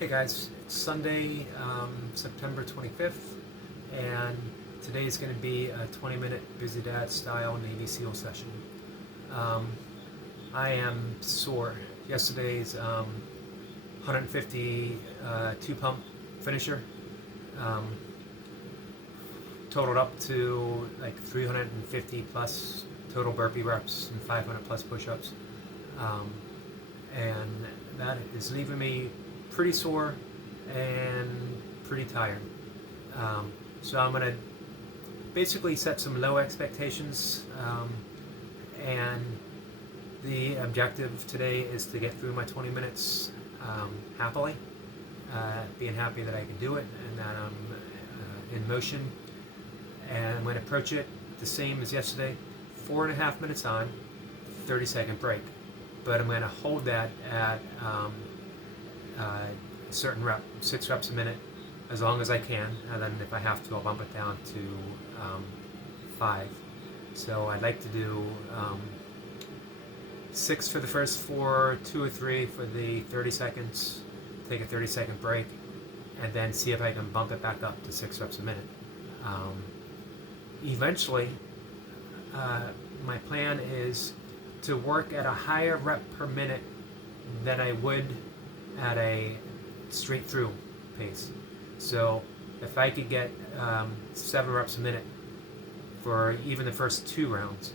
Hey guys, it's Sunday, September 25th, and today is going to be a 20-minute Busy Dad style Navy SEAL session. Um, I am sore. Yesterday's 150 two-pump finisher um, totaled up to like 350 plus total burpee reps and 500 plus push-ups. Um, and that is leaving me pretty sore and pretty tired. So I'm going to basically set some low expectations, and the objective today is to get through my 20 minutes happily, being happy that I can do it and that I'm in motion. And I'm going to approach it the same as yesterday, 4.5 minutes on, 30-second break. But I'm going to hold that at a certain rep, 6 reps a minute, as long as I can, and then if I have to, I'll bump it down to 5. So I'd like to do 6 for the first 4, 2 or 3 for the 30 seconds, take a 30-second break, and then see if I can bump it back up to 6 reps a minute. Eventually, my plan is to work at a higher rep per minute than I would at a straight through pace. So if I could get 7 reps a minute for even the first 2 rounds,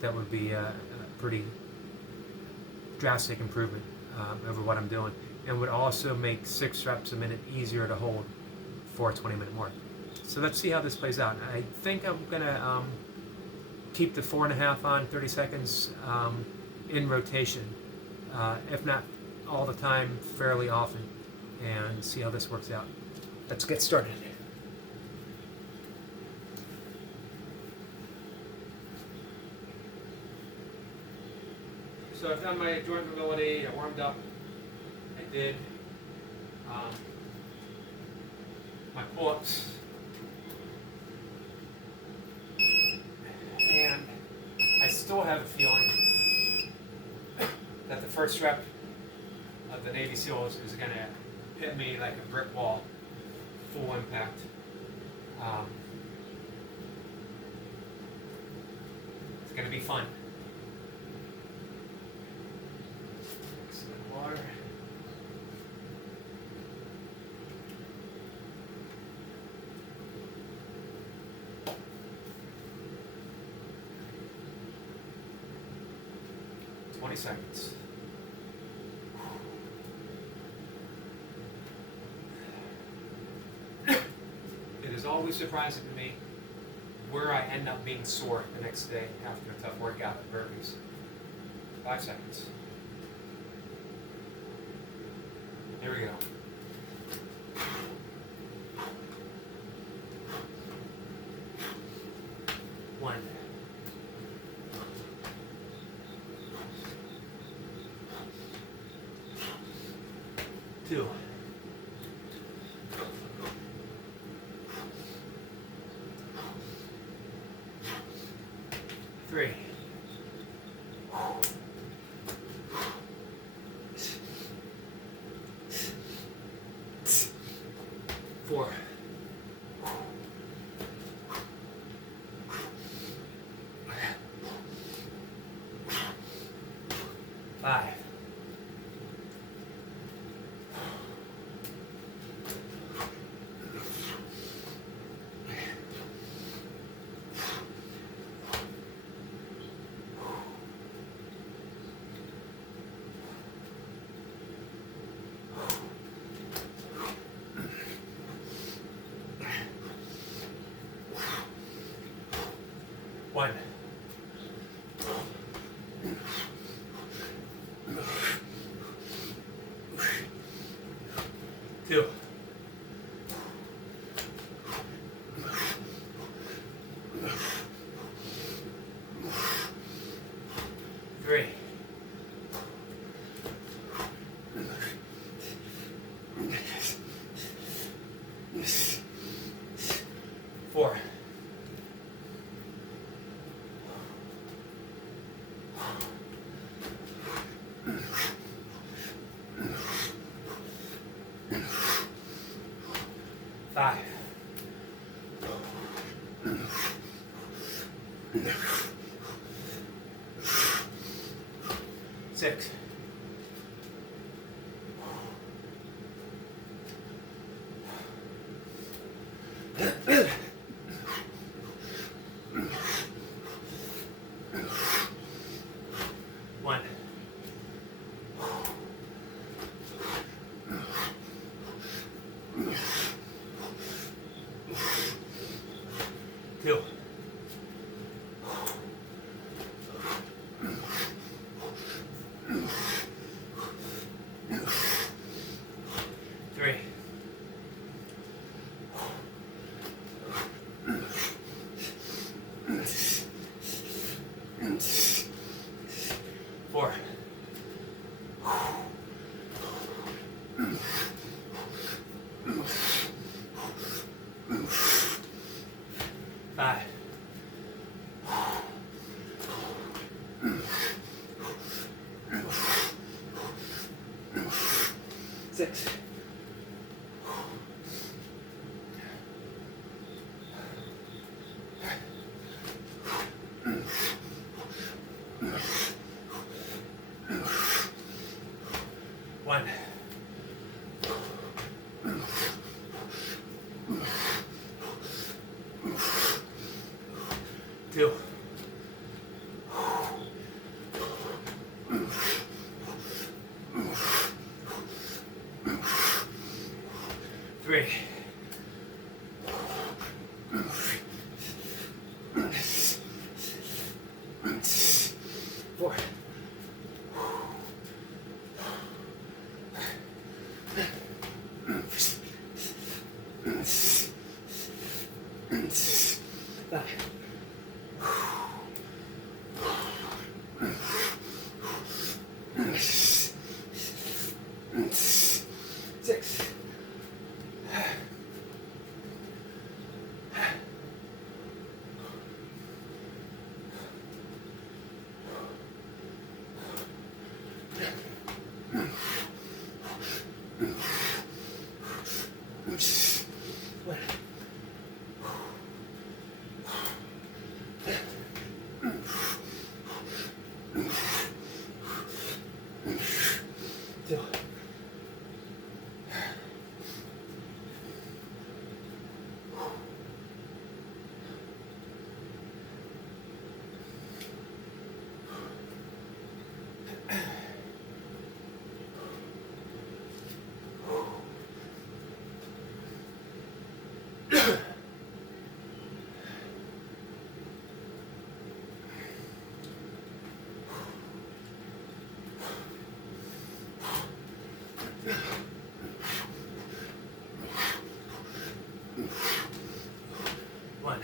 that would be a pretty drastic improvement over what I'm doing, and would also make 6 reps a minute easier to hold for a 20-minute mark. So let's see how this plays out. I think I'm gonna keep the 4.5 on 30 seconds in rotation, if not all the time, fairly often, and see how this works out. Let's get started. So I've done my joint mobility, I warmed up, I did my pull-ups, and I still have a feeling that the first rep of the Navy SEALs is going to hit me like a brick wall, full impact. It's going to be fun. Some water. Seconds. It is always surprising to me where I end up being sore the next day after a tough workout at burpees. 5 seconds. Here we go. 1. 2. 3. 4. 5. 1. 2. 3. 4. 5. 5, 6, 1, 2, 3, 4, 5, 6, 1, 2, 3, 4, 5, 6, 1, 2, 1,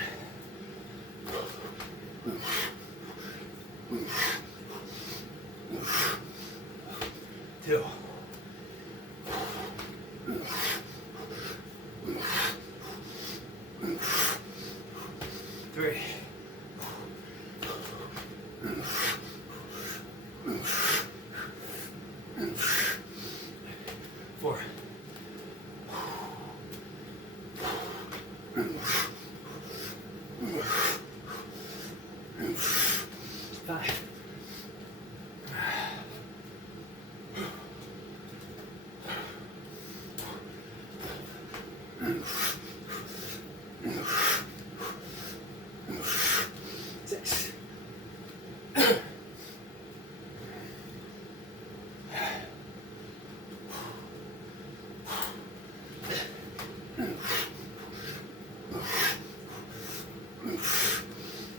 2, 3, 4, 5, 6,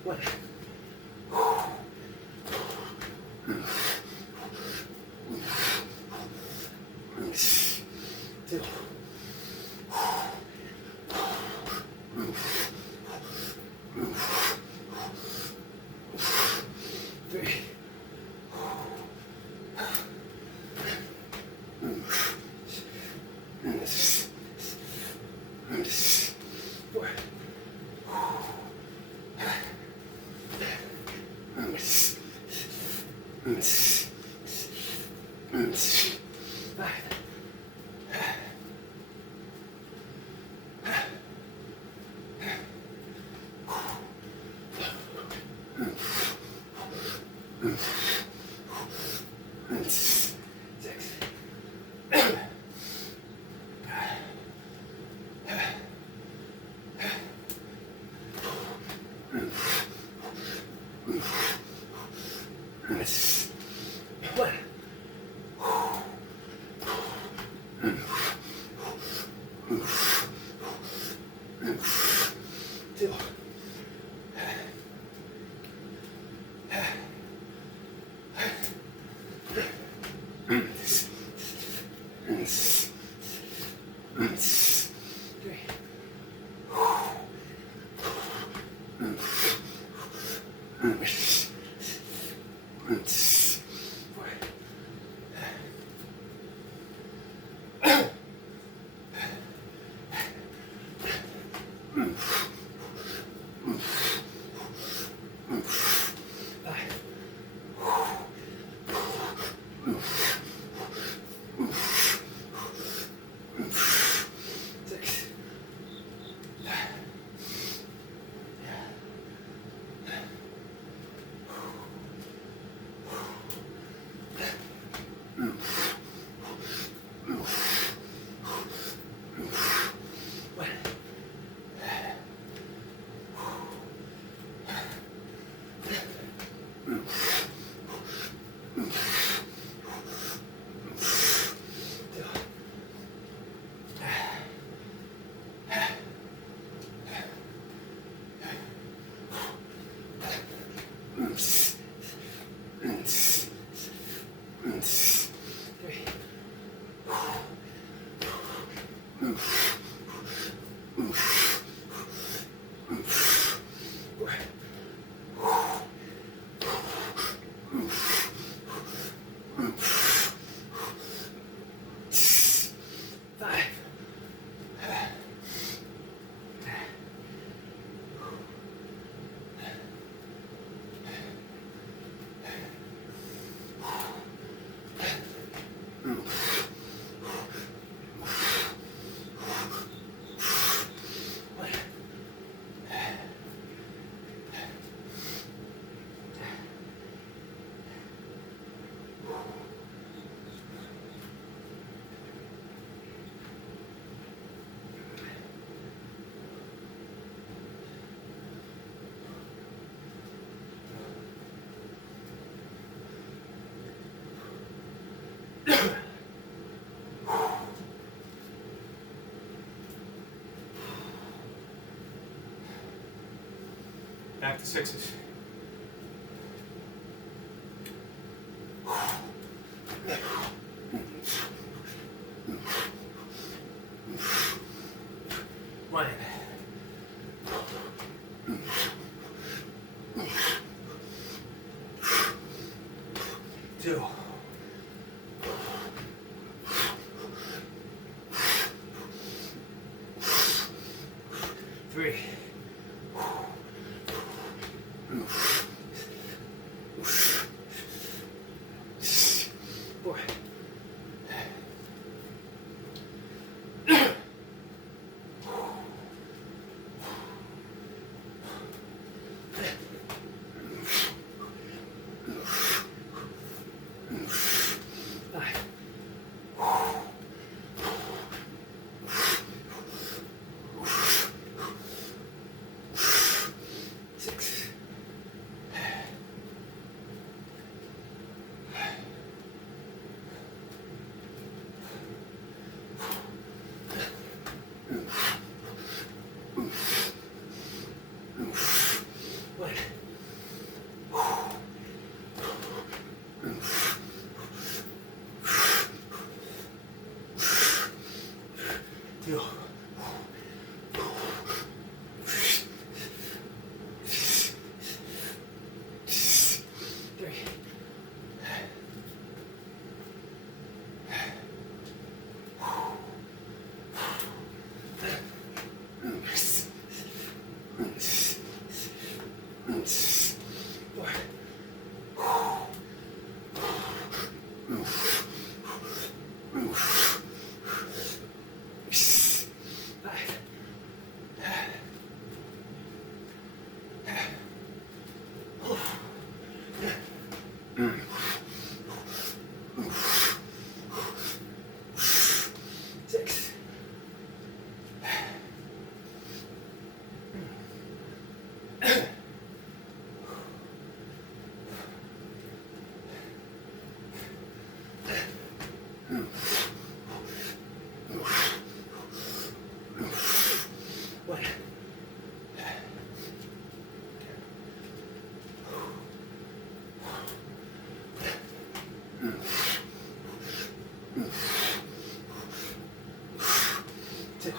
1, 2, 3, 4, 5, Back to sixes. One. Two. Three. Four. Two. Three. Six. One. 2.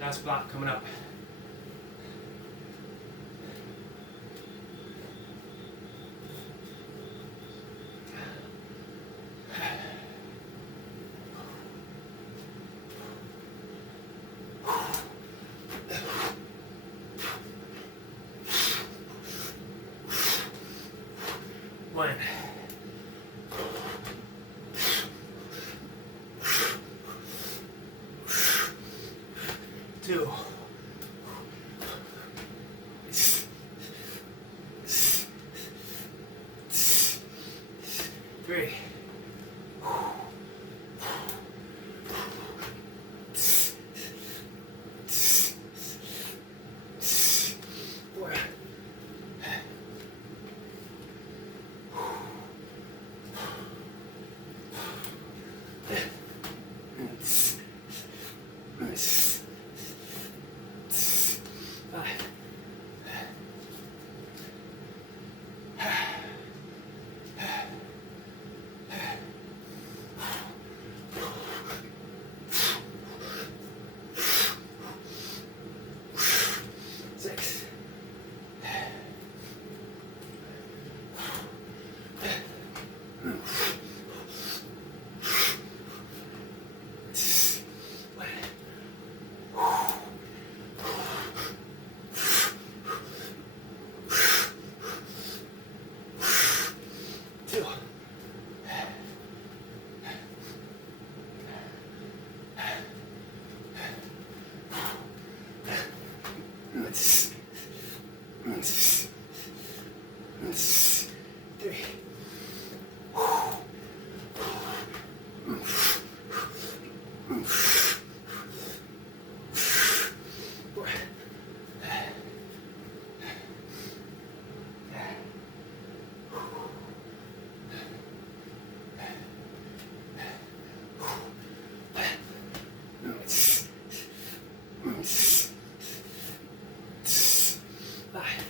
Last block coming up. One. 2. 3. 4. 6. 2. 3. 4. 5.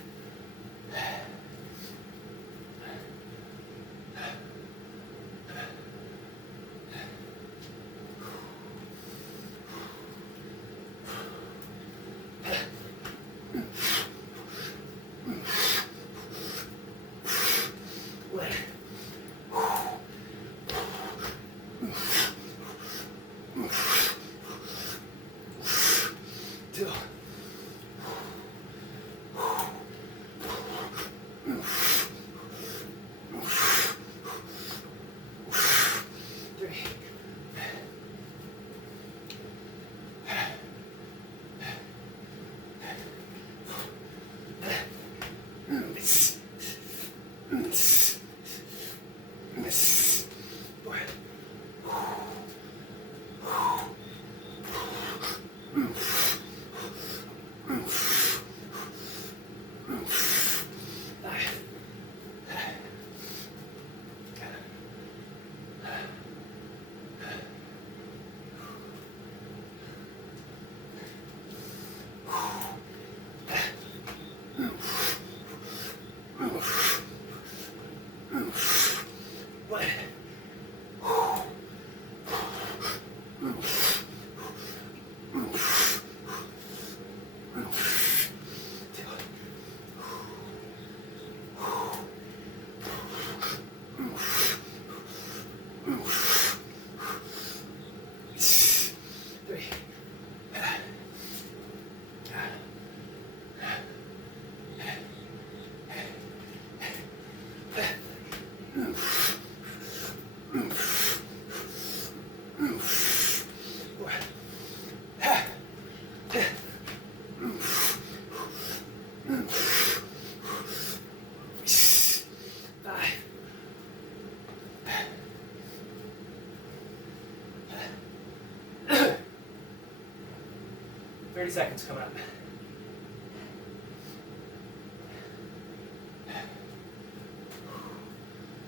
30 seconds coming up.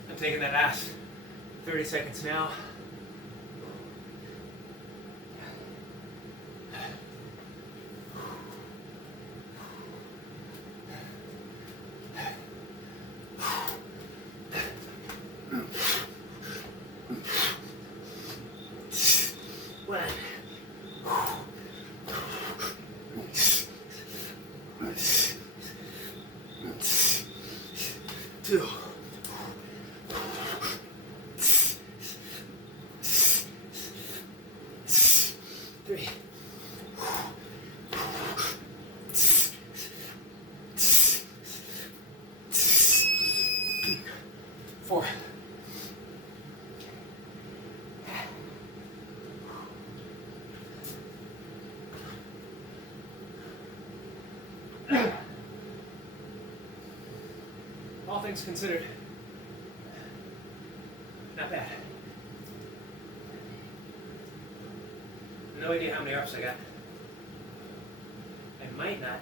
I'm taking that last 30 seconds now. Two. Three. Four. All things considered, not bad. No idea how many reps I got. I might not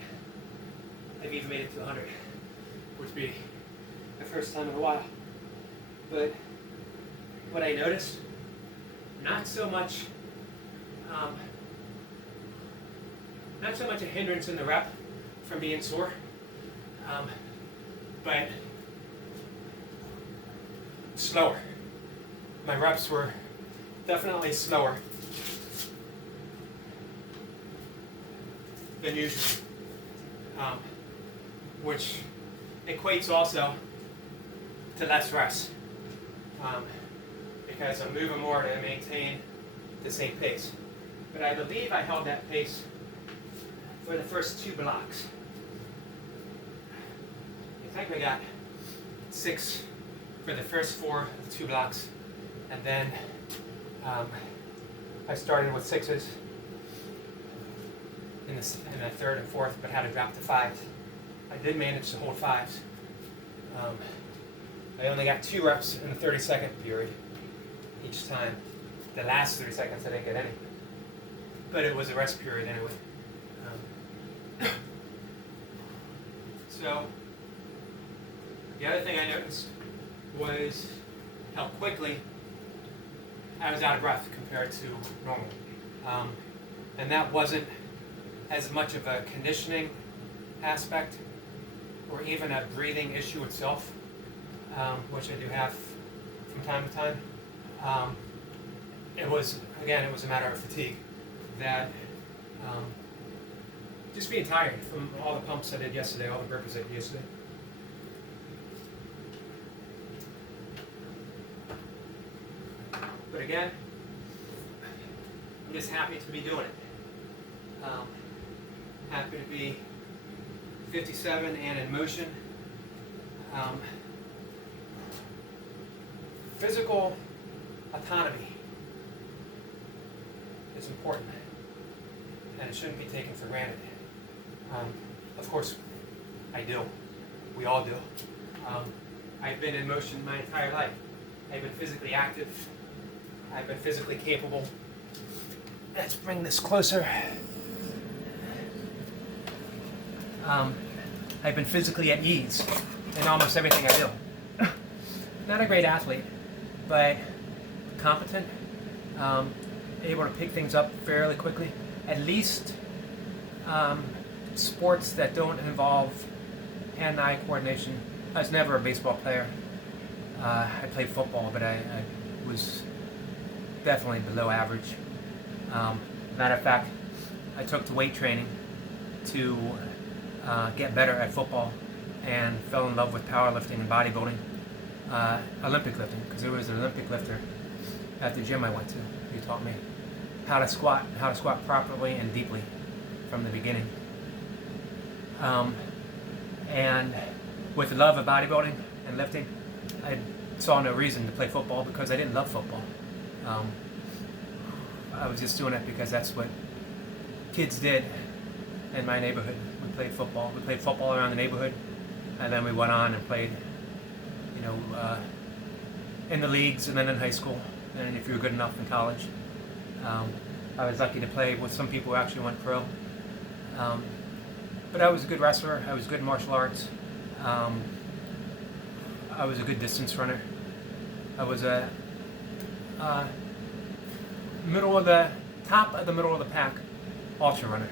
have even made it to 100, which would be the first time in a while. But what I noticed, not so much a hindrance in the rep from being sore, but slower. My reps were definitely slower than usual, which equates also to less rest, because I'm moving more to maintain the same pace. But I believe I held that pace for the first 2 blocks. I think I got 6 for the first 4 of the 2 blocks, and then I started with 6s in the 3rd and 4th, but had to drop to 5s. I did manage to hold 5s. I only got 2 reps in the 30-second period each time. The last 30 seconds I didn't get any, but it was a rest period anyway. So the other thing I noticed was how quickly I was out of breath compared to normal. And that wasn't as much of a conditioning aspect or even a breathing issue itself, which I do have from time to time. It was a matter of fatigue, that just being tired from all the pumps I did yesterday, all the burpees I did yesterday. But again, I'm just happy to be doing it. Happy to be 57 and in motion. Physical autonomy is important, and it shouldn't be taken for granted. Of course, I do. We all do. I've been in motion my entire life. I've been physically active. I've been physically capable. Let's bring this closer. I've been physically at ease in almost everything I do. Not a great athlete, but competent, able to pick things up fairly quickly. At least sports that don't involve hand-eye coordination. I was never a baseball player. I played football, but I was definitely below average. Matter of fact, I took to weight training to get better at football and fell in love with powerlifting and bodybuilding, Olympic lifting, because there was an Olympic lifter at the gym I went to who taught me how to squat properly and deeply from the beginning. And with the love of bodybuilding and lifting, I saw no reason to play football because I didn't love football. I was just doing it because that's what kids did in my neighborhood. We played football. We played football around the neighborhood, and then we went on and played, in the leagues, and then in high school, and if you were good enough in college. I was lucky to play with some people who actually went pro. But I was a good wrestler. I was good in martial arts. I was a good distance runner. I was a top of the middle of the pack ultra runner.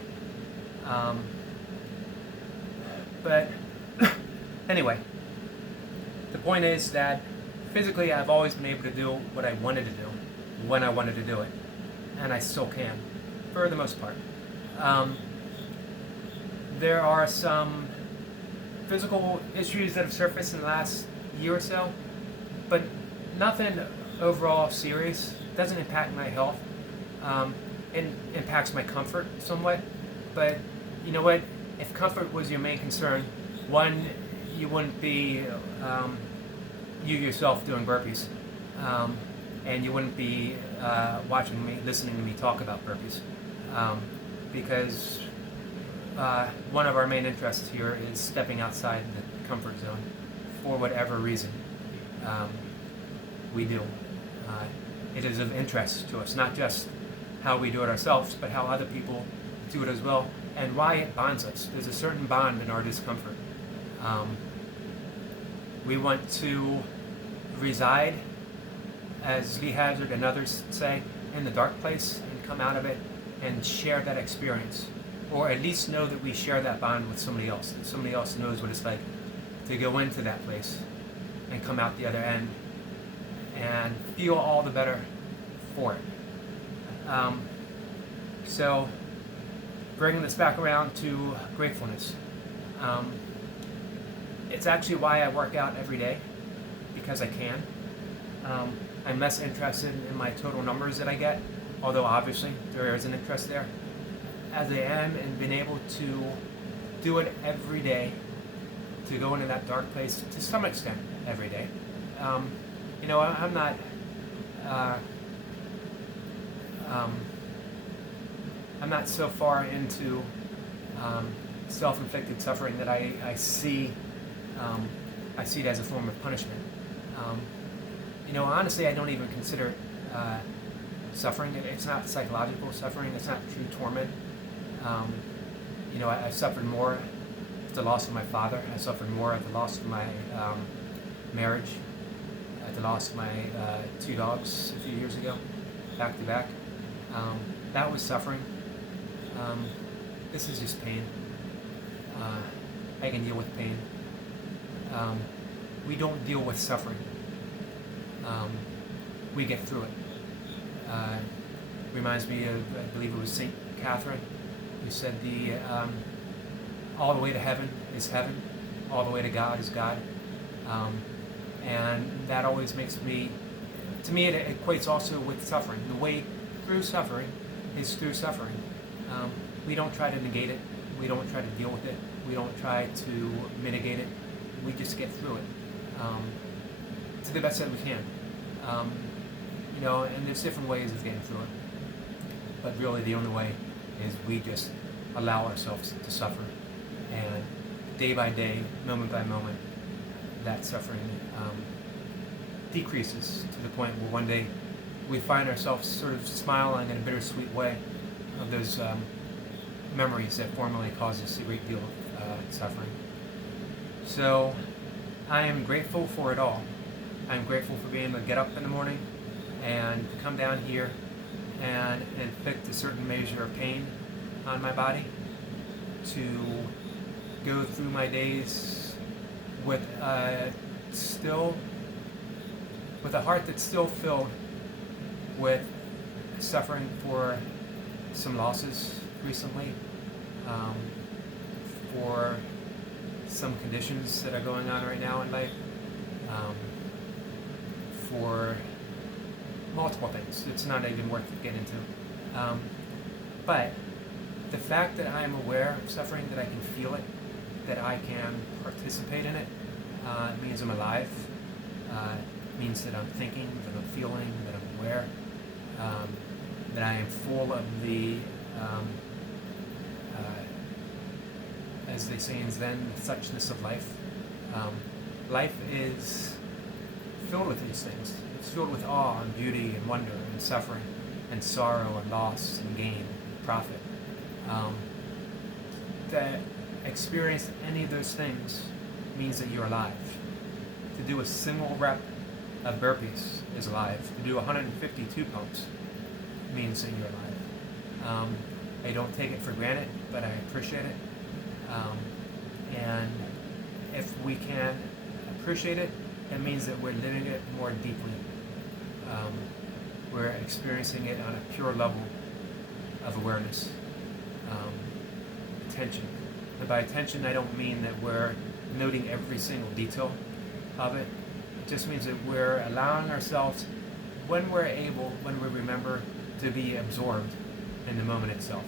But anyway, the point is that physically I've always been able to do what I wanted to do when I wanted to do it, and I still can, for the most part. There are some physical issues that have surfaced in the last year or so, but nothing overall serious. It doesn't impact my health. It impacts my comfort somewhat, but you know what? If comfort was your main concern, one, you wouldn't be you yourself doing burpees, and you wouldn't be listening to me talk about burpees, because one of our main interests here is stepping outside the comfort zone for whatever reason we do. It is of interest to us, not just how we do it ourselves, but how other people do it as well, and why it bonds us. There's a certain bond in our discomfort. We want to reside, as Lee Hazard and others say, in the dark place and come out of it and share that experience, or at least know that we share that bond with somebody else, that somebody else knows what it's like to go into that place and come out the other end and feel all the better for it. So bringing this back around to gratefulness, it's actually why I work out every day, because I can. I'm less interested in my total numbers that I get, although obviously there is an interest there, as I am in being able to do it every day, to go into that dark place to some extent every day. I'm not I'm not so far into self-inflicted suffering that I see it as a form of punishment. Honestly, I don't even consider it suffering. It's not psychological suffering. It's not true torment. I suffered more at the loss of my father. I suffered more at the loss of my marriage, at the loss of my 2 dogs a few years ago, back to back. That was suffering. This is just pain. I can deal with pain. We don't deal with suffering. We get through it. Reminds me of, I believe it was St. Catherine, who said all the way to heaven is heaven, all the way to God is God. And that always makes me, to me it equates also with suffering. The way through suffering is through suffering. We don't try to negate it. We don't try to deal with it. We don't try to mitigate it. We just get through it to the best that we can. And there's different ways of getting through it. But really the only way is we just allow ourselves to suffer. And day by day, moment by moment, that suffering decreases to the point where one day we find ourselves sort of smiling in a bittersweet way of those memories that formerly caused us a great deal of suffering. So I am grateful for it all. I'm grateful for being able to get up in the morning and to come down here and inflict a certain measure of pain on my body, to go through my days with a heart that's still filled with suffering for some losses recently, for some conditions that are going on right now in life, for multiple things. It's not even worth getting into. But the fact that I'm aware of suffering, that I can feel it, that I can participate in it, means I'm alive. Means that I'm thinking, that I'm feeling, that I'm aware, that I am full of the, as they say in Zen, the suchness of life. Life is filled with these things. It's filled with awe and beauty and wonder and suffering and sorrow and loss and gain and profit. To experience any of those things means that you're alive. To do a single rep of burpees is alive. To do 152 pumps means that you're alive. I don't take it for granted, but I appreciate it. And if we can appreciate it, it means that we're living it more deeply. We're experiencing it on a pure level of awareness, attention. And by attention, I don't mean that we're noting every single detail of it. It just means that we're allowing ourselves, when we're able, when we remember, to be absorbed in the moment itself.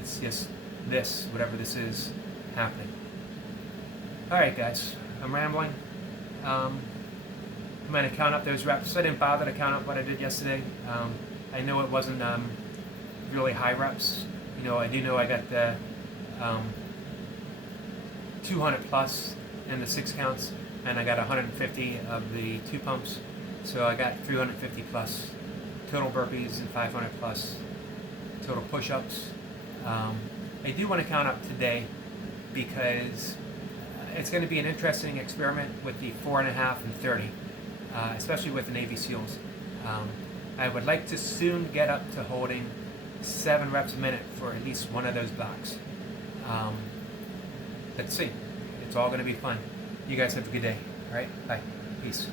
It's just this, whatever this is, happening. Alright guys, I'm rambling. I'm going to count up those reps. I didn't bother to count up what I did yesterday. I know it wasn't really high reps. I do know I got the 200 plus in the 6 counts, and I got 150 of the 2 pumps. So I got 350 plus total burpees and 500 plus total push-ups. I do want to count up today because it's going to be an interesting experiment with the 4.5 and 30, especially with the Navy SEALs. I would like to soon get up to holding 7 reps a minute for at least one of those blocks. Let's see. It's all going to be fun. You guys have a good day. All right? Bye. Peace.